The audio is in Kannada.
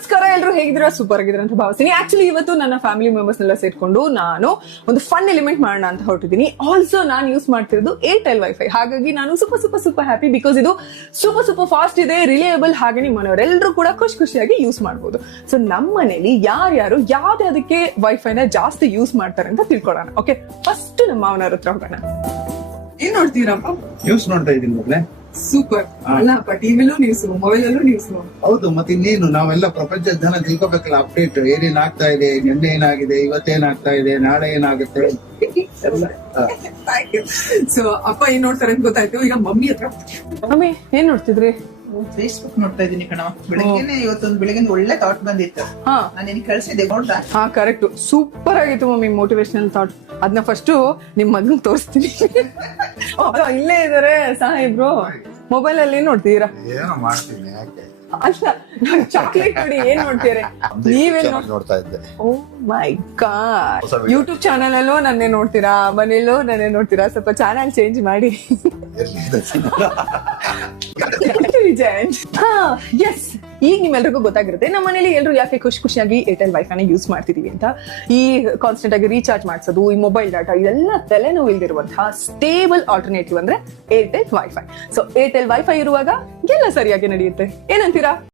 ನಮಸ್ಕಾರ, ಎಲ್ಲರೂ ಹೇಗಿದ್ದೀರಾ? ಸೂಪರ್ ಆಗಿದ್ದೀರಾ ಅಂತ ಭಾವಿಸ್ತೀನಿ. ಆಕ್ಚುಲಿ ಇವತ್ತು ನನ್ನ ಫ್ಯಾಮಿಲಿ ಮೆಂಬರ್ಸ್ ನೆಲ್ಲ ಸೇರ್ಕೊಂಡು ನಾನು ಒಂದು ಫನ್ ಎಲಿಮೆಂಟ್ ಮಾಡೋಣ ಅಂತ ಹೊರಟಿದ್ದೀನಿ. ಆಲ್ಸೋ ನಾನು ಯೂಸ್ ಮಾಡ್ತಿರೋದು ಏರ್ಟೆಲ್ ವೈಫೈ. ಹಾಗಾಗಿ ನಾನು ಸೂಪರ್ ಹ್ಯಾಪಿ, ಬಿಕಾಸ್ ಇದು ಸೂಪರ್ ಫಾಸ್ಟ್ ಇದೆ, ರಿಲಯಬಲ್. ಹಾಗೆ ನಿಮ್ಮ ಮನೆಯವರೆಲ್ಲರೂ ಕೂಡ ಖುಷಿಯಾಗಿ ಯೂಸ್ ಮಾಡಬಹುದು. ಸೊ ನಮ್ಮ ಮನೇಲಿ ಯಾರ್ಯಾರು ಯಾವ್ದಕ್ಕೆ ವೈಫೈನ ಜಾಸ್ತಿ ಯೂಸ್ ಮಾಡ್ತಾರೆ ಅಂತ ತಿಳ್ಕೊಳ್ಳೋಣ. ಓಕೆ, ಫಸ್ಟ್ ನಮ್ಮ ಮಾವನವ್ರ ಹತ್ರ ಹೋಗೋಣ. ಏನ್ ನೋಡ್ತೀರಪ್ಪ? ನ್ಯೂಸ್ ನೋಡ್ತಾ ಇದ್ದೀನಿ ಮಗಳೇ. ಸೂಪರ್ ಅಲ್ಲಪ್ಪ, ಟಿವಿಲೂ ನ್ಯೂಸ್, ಮೊಬೈಲ್ ಅಲ್ಲೂ ನ್ಯೂಸ್. ಹೌದು, ಮತ್ತೆ ಇನ್ನೇನು, ನಾವೆಲ್ಲ ಪ್ರಪಂಚದ ಜನ ತಿಳ್ಕೊಬೇಕಲ್ಲ ಅಪ್ಡೇಟ್, ಏನೇನ್ ಆಗ್ತಾ ಇದೆ, ನಿನ್ನೆ ಏನಾಗಿದೆ, ಇವತ್ತೇನಾಗ್ತಾ ಇದೆ, ನಾಳೆ ಏನಾಗುತ್ತೆ ಎಲ್ಲ. ಸೊ ಅಪ್ಪ ಏನ್ ನೋಡ್ತಾರೆ ಅಂತ ಗೊತ್ತಾಯ್ತು. ಈಗ ಮಮ್ಮಿ ಹತ್ರ. ಮಮ್ಮಿ ಏನ್ ನೋಡ್ತಿದ್ರಿ? ಫೇಸ್ಬುಕ್ ನೋಡ್ತಾ ಇದ್ದೀನಿ ಕಣವ. ಬೆಳಗ್ಗೆನೆ ಇವತ್ತೊಂದು ಬೆಳಗ್ಗೆ ಒಳ್ಳೆ ಥಾಟ್ ಬಂದಿತ್ತು, ನಾನು ನಿನಗೆ ಕಳ್ಸಿದ್ದೆ, ನೋಡ್ತಾ? ಹಾ, ಕರೆಕ್ಟ್, ಸೂಪರ್ ಆಗಿತ್ತು ಮಮ್ಮಿ, ಮೋಟಿವೇಶನಲ್ ಥಾಟ್. ಅದನ್ನ ಫಸ್ಟ್ ನಿಮ್ ಮಗನ್ ತೋರಿಸ್ತೀನಿ. ಇಲ್ಲೇ ಇದಾರೆ ಸಾಹೇಬ್ರು. ಮೊಬೈಲ್ ಅಲ್ಲಿ ನೋಡ್ತೀರಾ? ಏನೋ ಮಾಡ್ತೀನಿ, ಯಾಕೆ ಅಲ್ಲ, ಚಾಕ್ಲೇಟ್ ನೋಡಿ ಏನ್ ನೋಡ್ತೀರಿ? ನೀವೇನ್ ನೋಡ್ತಾ ಇದ್ದೆ. ಓ ಮೈ ಗಾಡ್, ಯೂಟ್ಯೂಬ್ ಚಾನಲ್ ಅಲ್ಲೂ ನನ್ನೇ ನೋಡ್ತೀರಾ, ಮನೇಲೂ ನನ್ನೇ ನೋಡ್ತೀರಾ? ಸ್ವಲ್ಪ ಚಾನಲ್ ಚೇಂಜ್ ಮಾಡಿ. ಎಸ್, ಈಗ ನಿಮ್ಮೆಲ್ರಿಗೂ ಗೊತ್ತಾಗಿರುತ್ತೆ ನಮ್ಮ ಮನೇಲಿ ಎಲ್ಲರೂ ಯಾಕೆ ಖುಷಿಯಾಗಿ ಏರ್ಟೆಲ್ ವೈಫೈನ ಯೂಸ್ ಮಾಡ್ತಿದೀವಿ ಅಂತ. ಈ ಕಾನ್ಸ್ಟೆಂಟ್ ಆಗಿ ರೀಚಾರ್ಜ್ ಮಾಡಿಸೋದು, ಈ ಮೊಬೈಲ್ ಡಾಟಾ, ಇದೆಲ್ಲ ತಲೆನೋವು ಇಲ್ದಿರುವಂತಹ ಸ್ಟೇಬಲ್ ಆಲ್ಟರ್ನೇಟಿವ್ ಅಂದ್ರೆ Airtel wifi. So Airtel wifi ಇರುವಾಗ ಎಲ್ಲ ಸರಿಯಾಗಿ ನಡೆಯುತ್ತೆ. ಏನಂತೀರಾ?